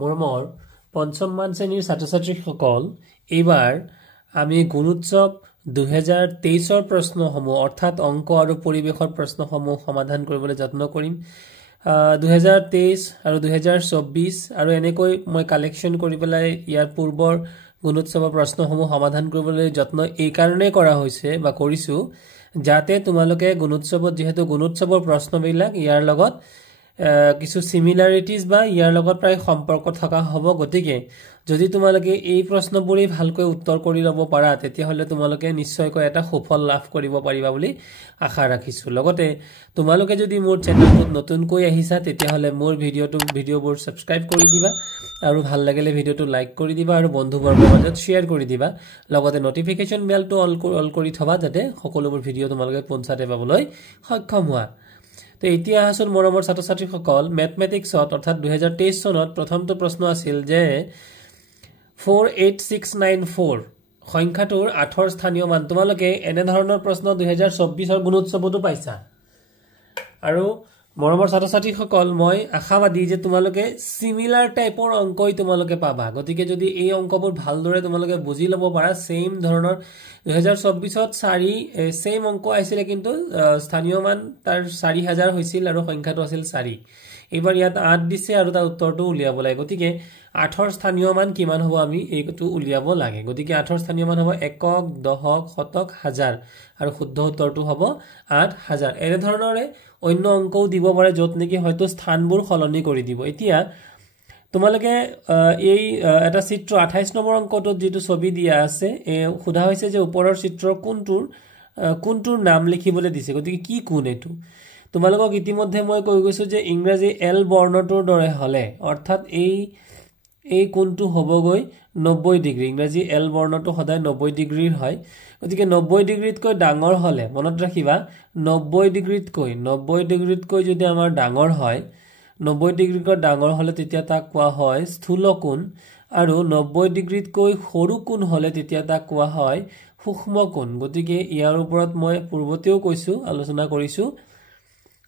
মৰমৰ পঞ্চমমান শ্ৰেণীৰ ছাত্ৰ-ছাত্ৰীসকল এইবাৰ আমি গুণোৎসৱ 2023 প্ৰশ্নসমূহ অৰ্থাৎ অংক আৰু পৰিৱেশৰ প্ৰশ্নসমূহ সমাধান কৰিবলৈ যত্ন কৰিম 2023 আৰু 2024 আৰু এনেকৈ মই কালেকচন কৰি পেলাই ইয়াৰ পূৰ্বৰ গুণোৎসৱৰ প্ৰশ্নসমূহ সমাধান কৰিবলৈ যত্ন এই কাৰণে কৰা হৈছে বা কৰিছো যাতে তোমালোকে গুণোৎসৱত যেহেতু গুণোৎসৱৰ প্ৰশ্নবিলাক ইয়াৰ লগত কিছু সিমিলাৰিটিজ বা ইয়াৰ লগত প্ৰায় সম্পৰ্ক থকা হ'ব গতিকে যদি তোমালোকে এই প্ৰশ্নবোৰে ভালকৈ উত্তৰ কৰি ল'ব পাৰা তেতিয়া হলে তোমালোকে নিশ্চয়কৈ এটা সফল লাভ কৰিব পাৰিবা বুলি আশা ৰাখিছো লগতে তোমালোকে যদি মোৰ চেনেলটোত নতুনকৈ আহিছা তেতিয়া হলে মোৰ ভিডিঅ'বোৰ সাবস্ক্ৰাইব কৰি দিবা আৰু ভাল লাগিলে ভিডিঅ'টো লাইক কৰি দিবা আৰু বন্ধুবৰ্গৰ মাজত শ্বেয়াৰ কৰি দিবা লগতে নটিফিকেশন বেলটো অল কৰি থবা যাতে সকলোবোৰ ভিডিঅ' তোমালোকে পোনছাতে পাবলৈ সক্ষম হোৱা তো এতিয়া আসুন মৰমৰ ছাত্ৰ-ছাত্ৰীসকল ম্যাথমেটিক্সত অৰ্থাৎ 2023 চনত প্ৰথমটো প্ৰশ্ন আছিল যে 48694 সংখ্যাটোৰ 8ৰ স্থানীয় মান তোমালোকে এনে ধৰণৰ প্ৰশ্ন 2024 ৰ গুণোৎসৱতো পাইছা আৰু মৰমৰ ছাত্ৰ-ছাত্ৰীসকল মই আশাবাদী যে তোমালোকে সিমিলাৰ টাইপৰ অংকই তোমালোকে পাবা গতিকে যদি এই অংকবোৰ ভালদৰে তোমালোকে বুজি ল'ব পাৰা সেম ধৰণৰ 2024 ত সেম অংক আহিছিল কিন্তু স্থানীয় মান তাৰ 4000 হৈছিল আৰু সংখ্যাটো আছিল 4 এবাৰ ইয়াত 8 দিছে আৰু তাৰ উত্তৰটো উলিয়াব লাগে গতিকে 8ৰ স্থানীয় মান কিমান হ'ব আমি এইটো উলিয়াব লাগে গতিকে 8ৰ স্থানীয় মান হ'ব একক দশক শতক হাজাৰ আৰু শুদ্ধ উত্তৰটো হ'ব 8000 এনে ধৰণৰে অন্য অংকও দিব পাৰে যত নেকি হয়তো স্থানবোৰ সলনি কৰি দিব এতিয়া তোমালোকে এই এটা চিত্ৰ 28 নম্বৰ অংকটোত যেটো ছবি দিয়া আছে খুদা হৈছে যে ওপৰৰ চিত্ৰৰ কোনটোৰ নাম লিখিবলৈ দিছে গতিকে কি কোন এটো তোমালোকক ইতিমধ্যে মই কৈ গৈছো যে ইংৰাজী এল বৰ্ণটোৰ দৰে হলে অৰ্থাৎ এই কোনটো হ'বগৈ 90 ডিগ্ৰী ইংৰাজী এল বৰ্ণটো সদায় 90 ডিগ্ৰীৰ হয় গতিকে 90 ডিগ্ৰীতকৈ ডাঙৰ হলে মনত ৰাখিবা 90 ডিগ্ৰীতকৈ যদি আমাৰ ডাঙৰ হয় 90 ডিগ্ৰীতকৈ ডাঙৰ হলে তেতিয়া তাক কোৱা হয় স্থূল কোণ আৰু 90 ডিগ্ৰীতকৈ সৰু কোণ হলে তেতিয়া তাক কোৱা হয় সূক্ষ্ম কোণ গতিকে ইয়াৰ ওপৰত মই পূৰ্বতেও কৈছো আলোচনা কৰিছো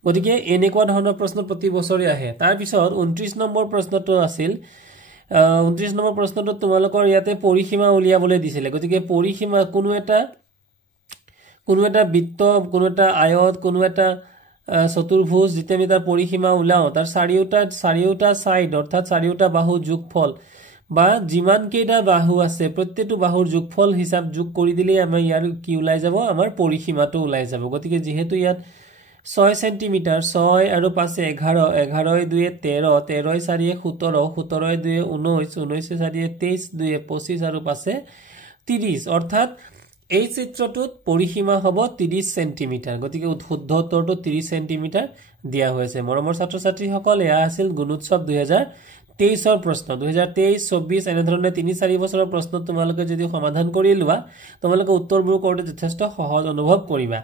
গতিকে এনেকুৱা ধৰণৰ প্ৰশ্ন প্ৰতি বছৰে আহে তাৰ পিছত 29 নম্বৰ প্ৰশ্নটো আছিল 29 নম্বৰ প্ৰশ্নটো তোমালোকৰ ইয়াতে পৰিসীমা উলিয়াবলৈ দিছিলে গতিকে পৰিসীমা কোনো এটা বৃত্ত কোনো এটা আয়ত কোনো এটা চতুৰ্ভুজ যেতিয়া আমি তাৰ পৰিসীমা উলাও তাৰ চাৰিওটা সাইড অৰ্থাৎ চাৰিওটা বাহু যোগফল বা যিমান কেইটা বাহু আছে প্ৰত্যেকটো বাহুৰ যোগফল হিচাপ যোগ কৰি দিলে আমাৰ ইয়াৰ কি উলাই যাব আমাৰ পৰিসীমাটো উলাই যাব গতিকে যেহেতু ইয়াত 6 সেন্টিমিটাৰ 6 আৰু 5 11 11 2 13 13 4 17 17 2 19 19 4 23 2 25 আৰু 5 30 অৰ্থাৎ এই চিত্ৰটোত পৰিসীমা হ'ব 30 সেন্টিমিটাৰ গতিকে শুদ্ধ উত্তৰটো 30 সেন্টিমিটাৰ দিয়া হৈছে মৰমৰ ছাত্ৰ-ছাত্ৰীসকল এয়া আছিল গুণোৎসৱ 2023 ৰ প্ৰশ্ন 2023 24 এনে ধৰণে 3-4 বছৰৰ প্ৰশ্ন তোমালোকে যদি সমাধান কৰি লোৱা তোমালোকে উত্তৰবোৰ কৰোতে যথেষ্ট সহজ অনুভৱ কৰিবা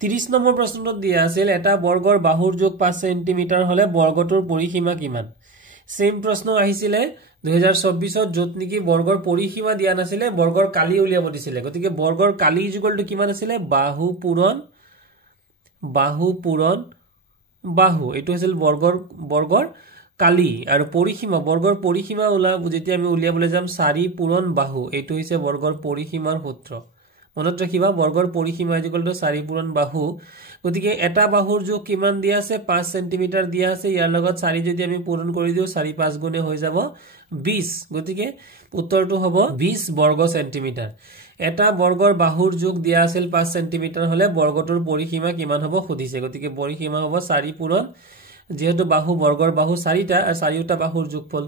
30 নম্বৰ প্ৰশ্নটোত দিয়া আছিল এটা বৰ্গৰ বাহুৰ যোগ 5 সেন্টিমিটাৰ হলে বৰ্গটোৰ পৰিসীমা কিমান সেম প্ৰশ্ন আহিছিলে 2024 ত যত নেকি বৰ্গৰ পৰিসীমা দিয়া নাছিলে বৰ্গৰ কালি উলিয়াব দিছিলে গতিকে বৰ্গৰ কালি ইকুৱেল টু কিমান আছিলে বাহু পূৰণ বাহু এটো আছিল বৰ্গৰ কালি আৰু পৰিসীমা বৰ্গৰ পৰিসীমা যেতিয়া আমি উলিয়াবলৈ যাম 4 পূৰণ বাহু এটো হৈছে বৰ্গৰ পৰিসীমাৰ সূত্ৰ মনত ৰাখিবা বৰ্গৰ পৰিসীমা ইকুৱেল টু 4 পূৰণ বাহু গতিকে এটা বাহুৰ যোগ কিমান দিয়া আছে 5 সেন্টিমিটাৰ দিয়া আছে ইয়াৰ লগত 4 যদি আমি পূৰণ কৰি দিও 4 5 গুণে হৈ যাব 20 গতিকে উত্তৰটো হ'ব 20 বৰ্গ সেন্টিমিটাৰ এটা বৰ্গৰ বাহুৰ যোগ দিয়া আছিল 5 সেন্টিমিটাৰ হলে বৰ্গটোৰ পৰিসীমা কিমান হ'ব খুদিছে গতিকে পৰিসীমা হ'ব 4 পূৰণ যেহেতু বাহু বৰ্গৰ বাহু 4টা আৰু 4টা বাহুৰ যোগফল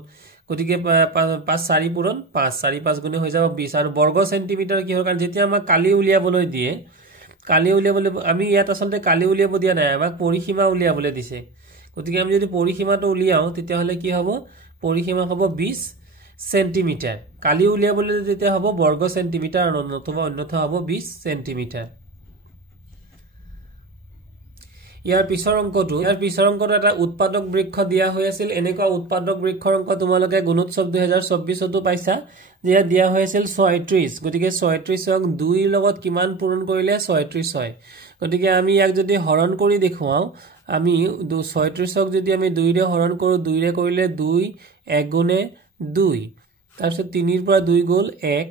গতিকে 5 4 পূৰণ 5 4 5 গুণে হৈ যাব 20 আৰু বৰ্গ সেন্টিমিটাৰ কি হয় কাৰণ যেতিয়া আমাক কালি উলিয়াবলৈ দিয়ে আমি ইয়াত আসলে কালি উলিয়াব দিয়া নাই আমাক পৰিসীমা উলিয়াবলৈ দিছে গতিকে আমি যদি পৰিসীমাটো উলিয়াও তেতিয়া হলে কি হ'ব পৰিসীমা হ'ব 20 সেন্টিমিটাৰ কালি উলিয়াবলৈ যেতিয়া হ'ব বৰ্গ সেন্টিমিটাৰ আৰু অন্যথা হ'ব 20 সেন্টিমিটাৰ ইয়াৰ পিছৰ অংকটো এটা উৎপাদক বৃক্ষ দিয়া হৈ আছিল এনেকুৱা উৎপাদক বৃক্ষৰ অংক তোমালোকে গুণোৎসৱ 2024 তো পাইছা যে দিয়া হৈ আছিল 36 গতিকে 36 ক 2 ৰ লগত কিমান পূৰণ কৰিলে 36 হয় গতিকে আমি ইয়াক যদি হৰণ কৰি দেখুৱাও আমি 36ক যদি আমি 2 ৰে হৰণ কৰো 2 ৰে কৰিলে 2 1 গুণে 2 তাৰপিছত 3 ৰ পৰা 2 গ'ল 1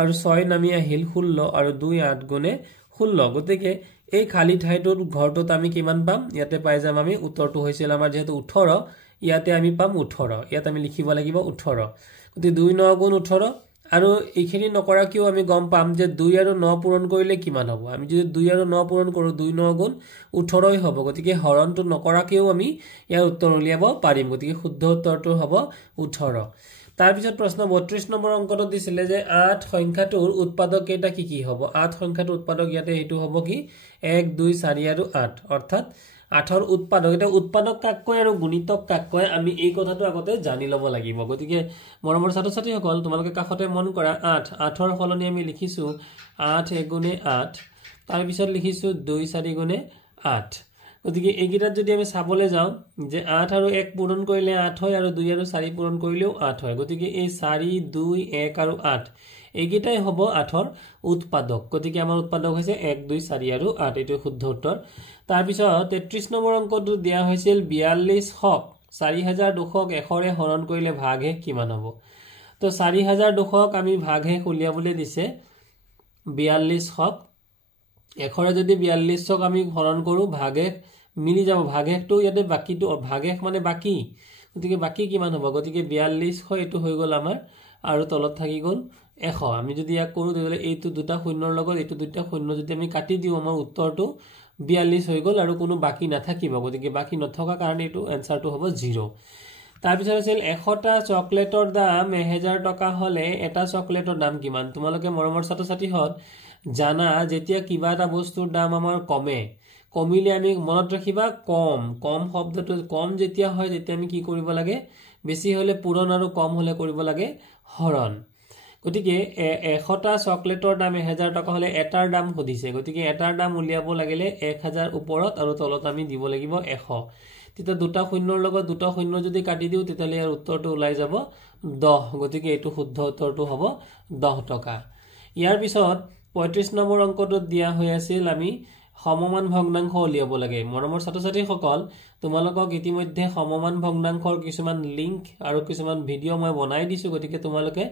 আৰু 6 নামি আহিল 16 আৰু 2 8 গুণে 16 গতিকে এই খালি ঠাইটোৰ ঘৰটোত আমি কিমান পাম ইয়াতে পাই যাম আমি উত্তৰটো হৈছিল আমাৰ যেহেতু 18 ইয়াতে আমি পাম 18 ইয়াত আমি লিখিব লাগিব 18 গতি 2 9 গুণ 18 আৰু এইখিনি নকৰা কিও আমি গম পাম যে 2 আৰু 9 পূৰণ কৰিলে কিমান হ'ব আমি যদি 2 আৰু 9 পূৰণ কৰো 2 9 গুণ 18 হ'ব গতিকে হৰণটো নকৰা কিও আমি ইয়াৰ উত্তৰ উলিয়াব পাৰিম গতিকে শুদ্ধ উত্তৰটো হ'ব 18 তাৰ পিছত প্ৰশ্ন 32 নম্বৰ অংকটো দিছিলে যে 8 সংখ্যাটোৰ উৎপাদক কেইটা কি হ'ব 8 সংখ্যাটোৰ উৎপাদক ইয়াতে হেতু হ'ব কি 1 2 4 আৰু 8 অৰ্থাৎ 8ৰ উৎপাদক এটা উৎপাদক কাককৈ আৰু গুণিতক কাককৈ আমি এই কথাটো আগতে জানি লব লাগিব গতিকে মৰমৰ ছাত্ৰ-ছাত্ৰী সকল তোমালোকে কাখতে মন কৰা 8 8ৰ ফলনি আমি লিখিছো 8 1 গুণে 8 তাৰ পিছত লিখিছো 2 4 গুণে 8 গতিকে এইগিটাত যদি আমি চাবলৈ যাও যে 8 আৰু 1 পূৰণ কৰিলে 8 হয় আৰু 2 আৰু 4 পূৰণ কৰিলেও 8 হয় গতিকে এই 4 2 1 আৰু 8 এইগিটাই হ'ব 8ৰ উৎপাদক গতিকে আমাৰ উৎপাদক হৈছে 1 2 4 আৰু 8 এটো শুদ্ধ উত্তৰ তাৰ পিছত 33 নম্বৰ অংকটো দিয়া হৈছিল 4200ক 4200ক 1 ৰে হৰণ কৰিলে ভাগশেষ কিমান হ'ব তো 4200ক আমি ভাগশেষ উলিয়াবলৈ দিছে 4200ক 1 ৰে যদি 4200ক আমি হৰণ কৰো ভাগশেষ মিলি যাব ভাগশেষটো ইয়াতে বাকিটো ভাগশেষ মানে বাকি গতিকে বাকি কিমান হ'ব গতিকে 4200 এটো হৈ গল আমাৰ আৰু তলত থাকি গল 100 আমি যদি ইয়াক কৰো তেলে এইটো দুটা শূন্যৰ লগত এইটো দুটা শূন্য যদি আমি কাটি দিও আমাৰ উত্তৰটো 42 হৈ গল আৰু কোনো বাকি নাথাকিব গতিকে বাকি নথকা কাৰণে এটো আনসাৰটো হ'ব 0 তাৰ পিছত আছিল 100টা চকলেটৰ দাম 1000 টকা হলে এটা চকলেটৰ দাম কিমান তোমালোকে মৰমৰ ছাত্ৰ-ছাত্ৰী হত জানা যেতিয়া কিবা এটা বস্তুৰ দাম আমাৰ কমিলে আমি মনত ৰাখিবা কম শব্দটো কম যেতিয়া হয় তেতিয়া আমি কি কৰিব লাগে বেছি হলে পূৰণ আৰু কম হলে কৰিব লাগে হৰণ গতিকে 100টা চকলেটৰ দাম 1000 টকা হলে এটাৰ দাম খুদিছে গতিকে এটাৰ দাম উলিয়াব লাগিলে 1000 ওপৰত আৰু তলত আমি দিব লাগিব 100 তেতিয়া দুটা শূন্যৰ লগত দুটা শূন্য যদি কাটি দিও তেতিয়ালে ইয়াৰ উত্তৰটো ওলাই যাব 10 গতিকে এটো শুদ্ধ উত্তৰটো হ'ব 10 টকা ইয়াৰ পিছত 35 নম্বৰ অংকটোত দিয়া হৈ আছিল আমি সমমান ভগ্নাংশ উলিয়াব লাগে মৰমৰ ছাত্ৰ-ছাত্ৰী সকল তোমালোকক ইতিমধ্যে সমমান ভগ্নাংশৰ কিছুমান লিংক আৰু কিছুমান ভিডিও মই বনাই দিছো গতিকে তোমালোকে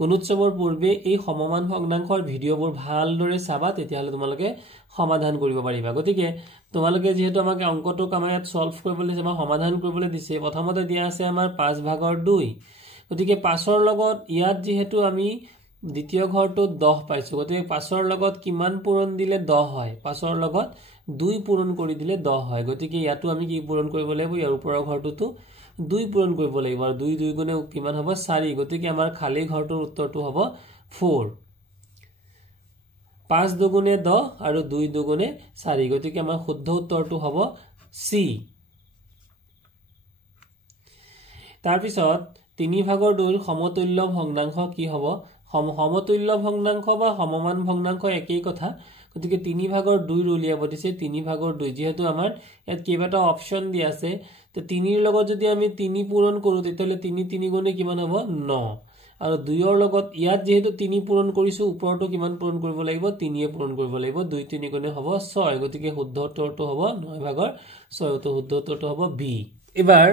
গুণোৎসৱৰ পূৰ্বে এই সমমান ভগ্নাংশৰ ভিডিওবোৰ ভালদৰে চাবা তেতিয়াহলে তোমালোকে সমাধান কৰিব পাৰিবা গতিকে তোমালোকে যেহেতু আমাক অংকটো কামায়াত সলভ কৰিবলৈ দিছে বা সমাধান কৰিবলৈ দিছে প্ৰথমতে দিয়া আছে আমাৰ 5 ভাগৰ 2 গতিকে 5ৰ লগত ইয়াত যেহেতু আমি দ্বিতীয় ঘৰটো 10 পাইছো গতিকে 5ৰ লগত কিমান পূৰণ দিলে 10 হয় 5ৰ লগত 2 পূৰণ কৰি দিলে 10 হয় গতিকে ইয়াতো আমি কি পূৰণ কৰিব লাগিব ইয়াৰ ওপৰৰ ঘৰটোতো 2 পূৰণ কৰিব লাগিব আৰু 2 2 গুণে কিমান হ'ব 4 গতিকে আমাৰ খালি ঘৰটোৰ উত্তৰটো হ'ব 4 5 দুগুণে 10 আৰু 2 দুগুণে 4 গতিকে আমাৰ শুদ্ধ উত্তৰটো হ'ব সি তাৰ পিছত 3 ভাগৰ 2ৰ সমতুল্য ভগ্নাংশ কি হ'ব সমতুল্য ভগ্নাংশ বা সমমান ভগ্নাংশ একেই কথা গতিকে 3 ভাগৰ 2 উলিয়াব দিছে 3 ভাগৰ 2 যেহেতু আমাৰ ইয়াত কেইবাটা অপচন দি আছে তে 3 ৰ লগত যদি আমি 3 পূৰণ কৰো তেতিয়ালে 3 3 গুণে কিমান হ'ব 9 আৰু 2 ৰ লগত ইয়াত যেহেতু 3 পূৰণ কৰিছো ওপৰটো কিমান পূৰণ কৰিব লাগিব 3 এ পূৰণ কৰিব লাগিব 2 3 গুণে হ'ব 6 গতিকে শুদ্ধ উত্তৰটো হ'ব 9 ভাগৰ 6 তো শুদ্ধ উত্তৰটো হ'ব বি এবাৰ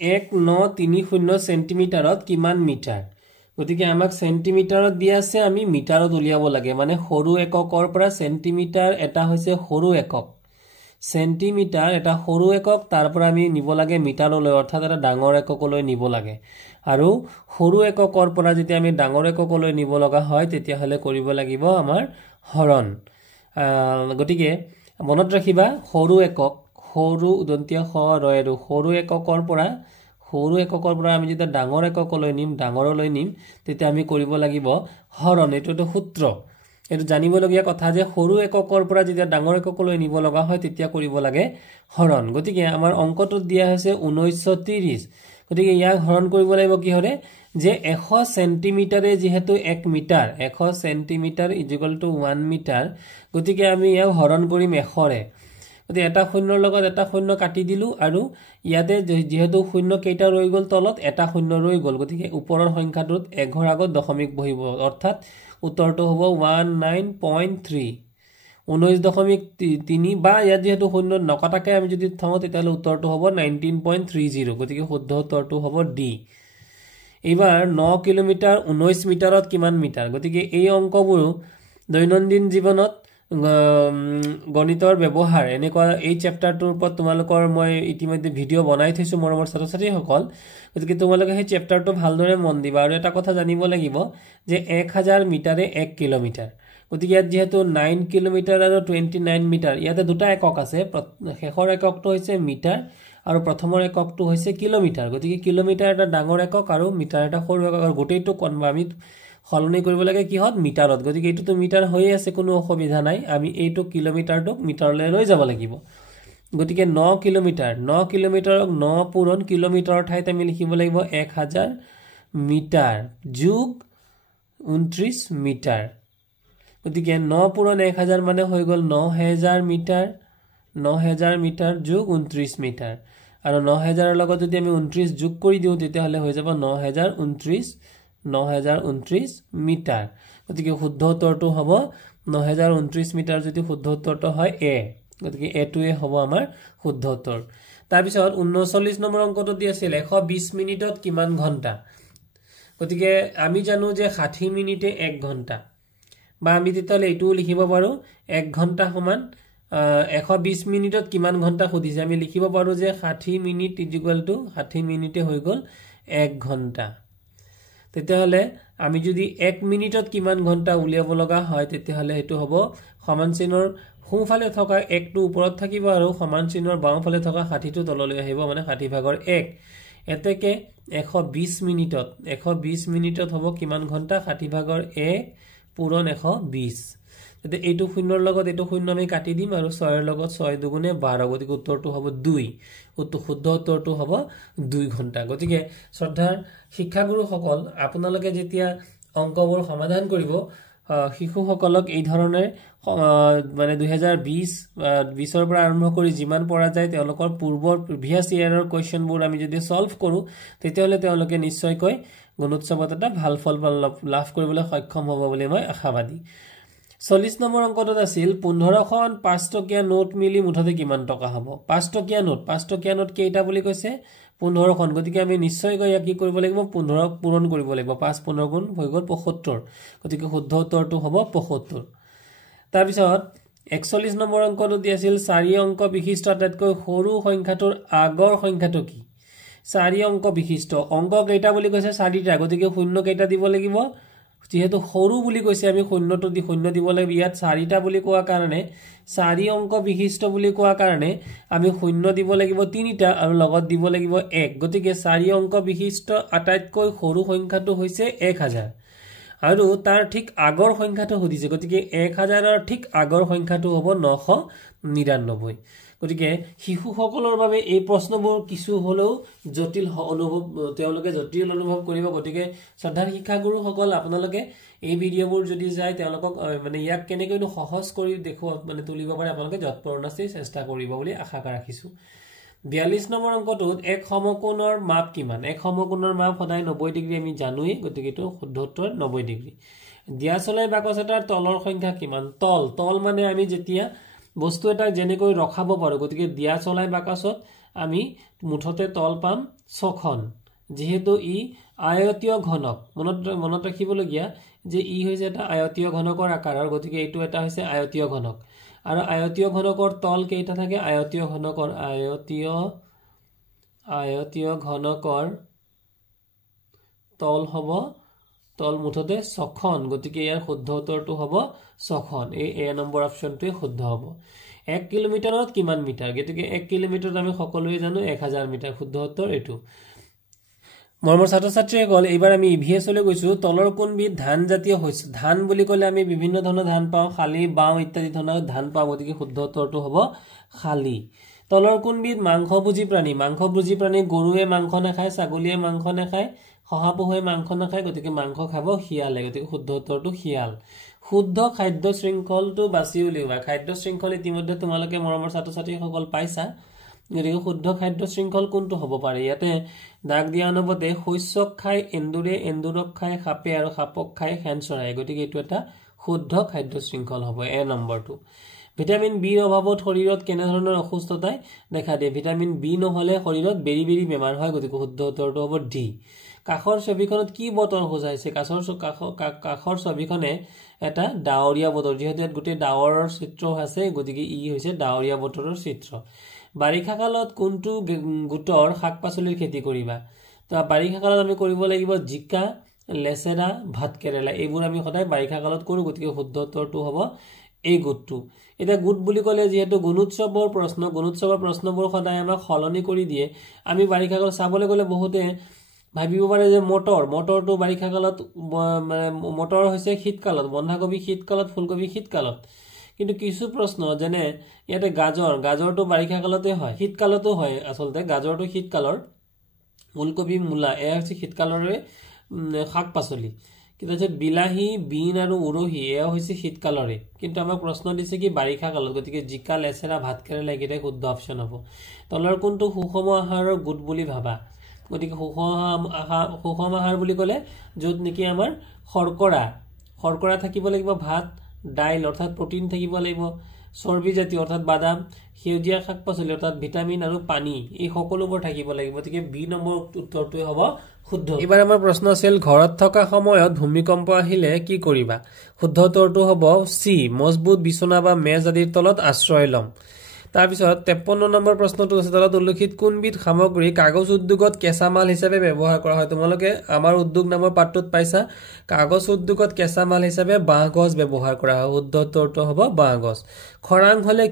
1930 সেন্টিমিটাৰত কিমান মিটাৰ গতিকে আমাক সেন্টিমিটাৰত দিয়া আছে আমি মিটাৰত উলিয়াব লাগে মানে সৰু এককৰ পৰা সেন্টিমিটাৰ এটা হৈছে সৰু একক সেন্টিমিটাৰ এটা সৰু একক তাৰ পৰা আমি নিব লাগে মিটাৰলৈ অৰ্থাৎ এটা ডাঙৰ এককলৈ নিব লাগে আৰু সৰু এককৰ পৰা যেতিয়া আমি ডাঙৰ এককলৈ নিব লগা হয় তেতিয়া হলে কৰিব লাগিব আমাৰ হৰণ গতিকে মনত ৰাখিবা সৰু একক সৰু উদন্তীয় খ ৰয়ৰু সৰু এককৰ পৰা আমি যেতিয়া ডাঙৰ এককলৈ নিম ডাঙৰলৈ নিম তেতিয়া আমি কৰিব লাগিব হৰণ এটো সূত্ৰ এটো জানিবলগীয়া কথা যে সৰু এককৰ পৰা যেতিয়া ডাঙৰ এককলৈ নিব লগা হয় তেতিয়া কৰিব লাগে হৰণ গতিকে আমাৰ অংকটোত দিয়া হৈছে 1930 গতিকে ইয়াক হৰণ কৰিব লাগিব কি হৰে যে 100 সেন্টিমিটাৰে যেহেতু 1 মিটাৰ 100 সেন্টিমিটাৰ = 1 মিটাৰ গতিকে আমি ইয়াক হৰণ কৰিম 100 ৰে গতি এটা শূন্যৰ লগত এটা শূন্য কাটি দিলু আৰু ইয়াতে যেহেতু শূন্য কেইটা ৰৈ গল তলত এটা শূন্য ৰৈ গল গতিকে ওপৰৰ সংখ্যাটোত 1 আগত দশমিক বহিব অৰ্থাৎ উত্তৰটো হ'ব 19.3 19.3 বা ইয়াত যেহেতু শূন্য নকটাকে আমি যদি থওঁ তেতিয়াহ'লে উত্তৰটো হ'ব 19.30 গতিকে শুদ্ধ উত্তৰটো হ'ব ডি এইবাৰ 9 কিলোমিটাৰ 19 মিটাৰত কিমান মিটাৰ গতিকে এই অংকবোৰ দৈনন্দিন জীৱনত গণিতৰ ব্যৱহাৰ এনেকুৱা এই চেপ্টাৰটোৰ ওপৰত তোমালোকৰ মই ইতিমধ্যে ভিডিও বনাই থৈছো মৰমৰ ছাত্ৰ-ছাত্ৰীসকল গতিকে তোমালোকে সেই চেপ্টাৰটো ভালদৰে মন দিবা আৰু এটা কথা জানিব লাগিব যে 1000 মিটাৰে 1 কিলোমিটাৰ গতিকে ইয়াত যেহেতু 9 কিলোমিটাৰ আৰু 29 মিটাৰ ইয়াতে দুটা একক আছে শেষৰ এককটো হৈছে মিটাৰ আৰু প্ৰথমৰ এককটো হৈছে কিলোমিটাৰ গতিকে কিলোমিটাৰ এটা ডাঙৰ একক আৰু মিটাৰ এটা সৰু একক আৰু গোটেইটো কোনবা আমি সলনি কৰিব লাগে কিহত মিটাৰত গতিকে এইটো মিটাৰ হৈ আছে কোনো অসুবিধা নাই আমি এইটো কিলোমিটাৰটো মিটাৰলৈ লৈ যাব লাগিব গতিকে 9 কিলোমিটাৰক 9 পূৰণ কিলোমিটাৰৰ ঠাইত আমি লিখিব লাগিব 1000 মিটাৰ যোগ 29 মিটাৰ গতিকে 9 পূৰণ 1000 মানে হৈ গ'ল 9000 মিটাৰ যোগ 29 মিটাৰ আৰু 9000 ৰ লগত যদি আমি 29 যোগ কৰি দিও তেতিয়াহলে হৈ যাব 9029 মিটাৰ গতিকে শুদ্ধ উত্তৰটো হ'ব 9029 মিটাৰ যদি শুদ্ধ উত্তৰটো হয় এ গতিকে এটোৱে হ'ব আমাৰ শুদ্ধ উত্তৰ তাৰ পিছত 39 নম্বৰ অংকটো দি আছিল 120 মিনিটত কিমান ঘণ্টা গতিকে আমি জানো যে 60 মিনিটে 1 ঘণ্টা বা আমি তেতিয়ালে এটো লিখিব পাৰো 1 ঘণ্টা সমান 120 মিনিটত কিমান ঘণ্টা খুদিছে আমি লিখিব পাৰো যে 60 মিনিট = 60 মিনিটে হৈ গল 1 ঘণ্টা তেতিয়াহলে আমি যদি 1 মিনিটত কিমান ঘণ্টা উলিয়াব লগা হয় তেতিয়াহলে হেতু হ'ব সমান চিনৰ সোঁফালে থকা 1 টো ওপৰত থাকিব আৰু সমান চিনৰ বাওঁফালে থকা 60 টো তললৈ আহিব মানে 60/1 এতেকে 120 মিনিটত হ'ব কিমান ঘণ্টা 60/1 পূৰণ 120 যদি এইটো শূন্যৰ লগত এইটো শূন্য আমি কাটি দিম আৰু 6 ৰ লগত 6 দুগুণে 12 গতিকে উত্তৰটো হ'ব 2 শুদ্ধ উত্তৰটো হ'ব 2 ঘণ্টা গতিকে শ্ৰদ্ধাৰ শিক্ষাগুৰুসকল আপোনালোকে যেতিয়া অংকবোৰ সমাধান কৰিব শিশুসকলক এই ধৰণে মানে 2020 ৰ পৰা আৰম্ভ কৰি যিমান পৰা যায় তেওঁলোকৰ পূৰ্বৰ প্ৰিভিয়াস ইয়াৰৰ কোৱেশ্চনবোৰ আমি যদি সলভ কৰো তেতিয়াহলে তেওঁলোকে নিশ্চয়কৈ গুণোৎসৱত এটা ভাল ফল লাভ কৰিবলৈ সক্ষম হ'ব বুলি মই আশাবাদী 40 নম্বৰ অংকটোত আছিল 15খন 5 টকীয়া নোট মিলি মুঠতে কিমান টকা হ'ব 5 টকীয়া নোট কেইটা বুলি কৈছে 15খন গতিকে আমি নিশ্চয়কৈ ইয়াক কি কৰিব লাগিব 15ক পূৰণ কৰিব লাগিব 5 15 গুণ হৈ গ'ল 75 গতিকে শুদ্ধ উত্তৰটো হ'ব 75 তাৰ পিছত 41 নম্বৰ অংকটো দি আছিল 4 অংক বিশিষ্ট আটাইতকৈ সৰু সংখ্যাটোৰ আগৰ সংখ্যাটো কি 4 অংক বিশিষ্ট অংক কেইটা বুলি কৈছে 4টা গতিকে শূন্য কেইটা দিব লাগিব যেহেতু সৰু বুলি কৈছে আমি শূন্যটো দি শূন্য দিব লাগিব ইয়াত 4টা বুলি কোৱা কাৰণে 4 অংক বিশিষ্ট বুলি কোৱা কাৰণে আমি শূন্য দিব লাগিব 3টা আৰু লগত দিব লাগিব 1 গতিকে 4 অংক বিশিষ্ট আটাইতকৈ সৰু সংখ্যাটো হৈছে 1000 আৰু তাৰ ঠিক আগৰ সংখ্যাটো হদিছে গতিকে 1000 ৰ ঠিক আগৰ সংখ্যাটো হ'ব 999 গতিকে শিশুসকলৰ বাবে এই প্ৰশ্নবোৰ কিছু হলেও জটিল অনুভৱ কৰিব গতিকে শ্ৰদ্ধাৰ শিক্ষাগুৰুসকল আপোনালোকে এই ভিডিঅ'বোৰ যদি যায় তেওঁলোকক মানে ইয়াক কেনেকৈনো সহজ কৰি দেখুৱা মানে তুলিব পাৰে আপোনালোকে যৎপৰোনাস্তি চেষ্টা কৰিব বুলি আশা ৰাখিছো 42 নম্বৰ অংকটোত এক সমকোণৰ মাপ কিমান এক সমকোণৰ মাপ সদায় 90 ডিগ্ৰী আমি জানোই গতিকে এটো শুদ্ধ উত্তৰ 90 ডিগ্ৰী দিয়া চলাই বাকচ এটাৰ তলৰ সংখ্যা কিমান তল মানে আমি যেতিয়া বস্তু এটা যেনেকৈ ৰখাব পাৰো গতিকে দিয়া চলাই বাকচত আমি মুঠতে তল পাম 6খন যেহেতু ই আয়তীয় ঘনক মনত ৰাখিবলগীয়া যে ই হৈছে এটা আয়তীয় ঘনকৰ আকাৰৰ গতিকে এইটো এটা হৈছে আয়তীয় ঘনক আৰু আয়তীয় ঘনকৰ তল কেইটা থাকে আয়তীয় ঘনকৰ তল হ'ব তল মুঠতে 6খন গতিকে ইয়াৰ শুদ্ধ উত্তৰটো হ'ব 6খন এই এ নম্বৰ অপচনটোৱে শুদ্ধ হ'ব 1 কিলোমিটাৰত কিমান মিটাৰ গতিকে 1 কিলোমিটাৰত আমি সকলোৱে জানো 1000 মিটাৰ শুদ্ধ উত্তৰ এটো মৰমৰ ছাত্ৰ-ছাত্ৰীসকল এইবাৰ আমি ইভিএছ লৈ গৈছো তলৰ কোনবিধ ধান জাতীয় হৈছে ধান বুলি ক'লে আমি বিভিন্ন ধৰণৰ ধান পাওঁ খালি বাও ইত্যাদি ধৰণৰ ধান পাওঁ গতিকে শুদ্ধ উত্তৰটো হ'ব খালি তলৰ কোনবিধ মাংসভোজী প্ৰাণী গৰুৱে মাংস নাখায় ছাগলীয়ে মাংস নাখায় শহাপহুৱে মাংস নাখায় গতিকে মাংস খাব শিয়ালে গতিকে শুদ্ধ উত্তৰটো শিয়াল শুদ্ধ খাদ্য শৃংখলটো বাছি উলিওৱা খাদ্য শৃংখল ইতিমধ্যে তোমালোকে মৰমৰ ছাত্ৰ-ছাত্ৰীসকল পাইছা গতিকে শুদ্ধ খাদ্য শৃংখল কোনটো হ'ব পাৰে ইয়াতে দাগ দিয়া অনুপাতে শস্যক খাই এন্দুৰক খাই সাপে আৰু সাপক খাই হেনচৰাই গতিকে এটো এটা শুদ্ধ খাদ্য শৃংখল হ'ব এ নম্বৰটো ভিটামিন বিৰ অভাৱত শৰীৰত কেনে ধৰণৰ অসুস্থতাই দেখা দিয়ে ভিটামিন বি নহলে শৰীৰত বেৰি বেৰি বেমাৰ হয় গতিকে শুদ্ধ উত্তৰটো হ'ব ডি কাখৰ ছবিখনত কি বতৰ বুজাইছে কাখৰ ছবিখনে এটা ডাৱৰীয়া বতৰ যেহেতু ইয়াত গোটেই ডাৱৰৰ চিত্ৰ আছে গতিকে ই হৈছে ডাৱৰীয়া বতৰৰ চিত্ৰ বাৰিষা কালত কোনটো গুটৰ শাক-পাচলিৰ খেতি কৰিবা তো বাৰিষা কালত আমি কৰিব লাগিব জিকা লেছেৰা ভাতকেৰেলা এইবোৰ আমি সদায় বাৰিষা কালত কৰো গতিকে শুদ্ধ উত্তৰটো হ'ব এই গুটটো এটা গুট বুলি ক'লে যেহেতু গুণোৎসৱৰ প্ৰশ্নবোৰ সদায় আমাক হলনি কৰি দিয়ে আমি বাৰিষা কালত চাবলৈ গ'লে বহুতে ভাবিব পাৰে যে মটৰটো বাৰিষা কালত মানে মটৰ হৈছে শীতকালত বন্ধাকবি শীতকালত ফুলকবি শীতকালত কিন্তু কিছু প্ৰশ্ন যেনে ইয়াতে গাজৰটো বাৰিষা কালতে হয় শীতকালতো হয় আসলতে গাজৰটো শীতকালৰ ফুলকবি মূলা এয়া হৈছে শীতকালৰে শাক-পাচলি কিন্তু আছে বিলাহী বিন আৰু উৰহি এয়া হৈছে শীতকালৰে কিন্তু আমাক প্ৰশ্ন দিছে কি বাৰিষা কালত গতিকে জিকা লেছেৰা ভাতকেৰেলা একেটাই শুদ্ধ অপচন হ'ব তলৰ কোনটো সুষম আহাৰৰ গুট বুলি ভাবা গতিকে সুষম আহাৰ বুলি ক'লে য'ত নেকি আমাৰ শৰ্কৰা থাকিব লাগিব ভাত ডাইল অৰ্থাৎ প্ৰটিন থাকিব লাগিব চৰ্বি জাতীয় অৰ্থাৎ বাদাম সেউজীয়া শাক-পাচলি অৰ্থাৎ ভিটামিন আৰু পানী এই সকলোবোৰ থাকিব লাগিব গতিকে বি নম্বৰ উত্তৰটোৱে হ'ব শুদ্ধ এবাৰ আমাৰ প্ৰশ্ন আছিল ঘৰত থকা সময়ত ভূমিকম্প আহিলে কি কৰিবা শুদ্ধ উত্তৰটো হ'ব সি মজবুত বিছনা বা মেজ আদিৰ তলত আশ্ৰয় লম তাৰ পিছত 53 নম্বৰ প্ৰশ্নটো আছে তলত উল্লেখিত কোনবিধ সামগ্ৰী কাগজ উদ্যোগত কেঁচা মাল হিচাপে ব্যৱহাৰ কৰা হয় তোমালোকে আমাৰ উদ্যোগ নামৰ পাঠটোত পাইছা কাগজ উদ্যোগত কেঁচা মাল হিচাপে বাঁহগছ ব্যৱহাৰ কৰা হয় শুদ্ধ উত্তৰটো হ'ব বাঁহগছ খৰাং হলে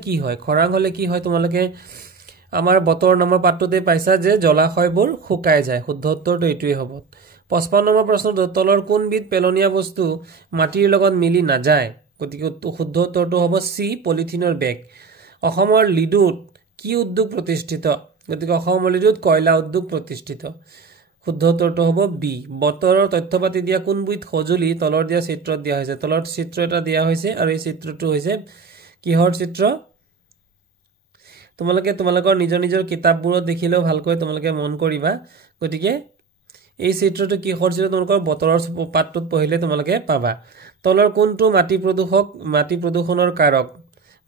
কি হয় তোমালোকে আমাৰ বতৰ নামৰ পাঠটোতে পাইছা যে জলাশয়বোৰ শুকাই যায় শুদ্ধ উত্তৰটো এইটোৱে হ'ব 55 নম্বৰ প্ৰশ্নটো তলৰ কোনবিধ পেলনীয়া বস্তু মাটিৰ লগত মিলি নাযায় গতিকে শুদ্ধ উত্তৰটো হ'ব সি পলিথিনৰ বেগ অসমৰ লিডুত কি উদ্যোগ প্ৰতিষ্ঠিত গতিকে অসমৰ লিডুত কয়লা উদ্যোগ প্ৰতিষ্ঠিত শুদ্ধ উত্তৰটো হ'ব বি বতৰৰ তথ্যপাতি দিয়া কোনবিধ সঁজুলি তলৰ দিয়া চিত্ৰত দিয়া হৈছে তলৰ চিত্ৰ এটা দিয়া হৈছে আৰু এই চিত্ৰটো হৈছে কিহৰ চিত্ৰ তোমালোকৰ নিজৰ কিতাপবোৰত দেখিলেও ভালকৈ তোমালোকে মন কৰিবা গতিকে এই চিত্ৰটো কিহৰ চিত্ৰ তোমালোকৰ বতৰৰ পাঠটোত পঢ়িলে তোমালোকে পাবা তলৰ কোনটো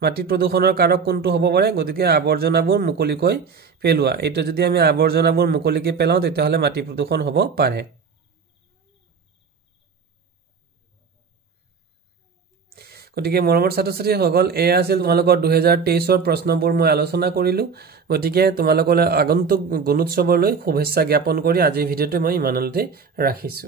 মাটি প্ৰদূষণৰ কাৰক কোনটো হ'ব পাৰে গতিকে আৱৰ্জনাবোৰ মুকলিকৈ পেলোৱা এইটো যদি আমি আৱৰ্জনাবোৰ মুকলিকৈ পেলাও তেতিয়াহ'লে মাটি প্ৰদূষণ হ'ব পাৰে গতিকে মৰমৰ ছাত্ৰ-ছাত্ৰীসকল এয়া আছিল তোমালোকৰ 2023 প্ৰশ্নবোৰ মই আলোচনা কৰিলো গতিকে তোমালোকলৈ আগন্তুক গুণোৎসৱলৈ শুভেচ্ছা জ্ঞাপন কৰি আজি ভিডিঅ'টো মই ইমানলৈকে ৰাখিছো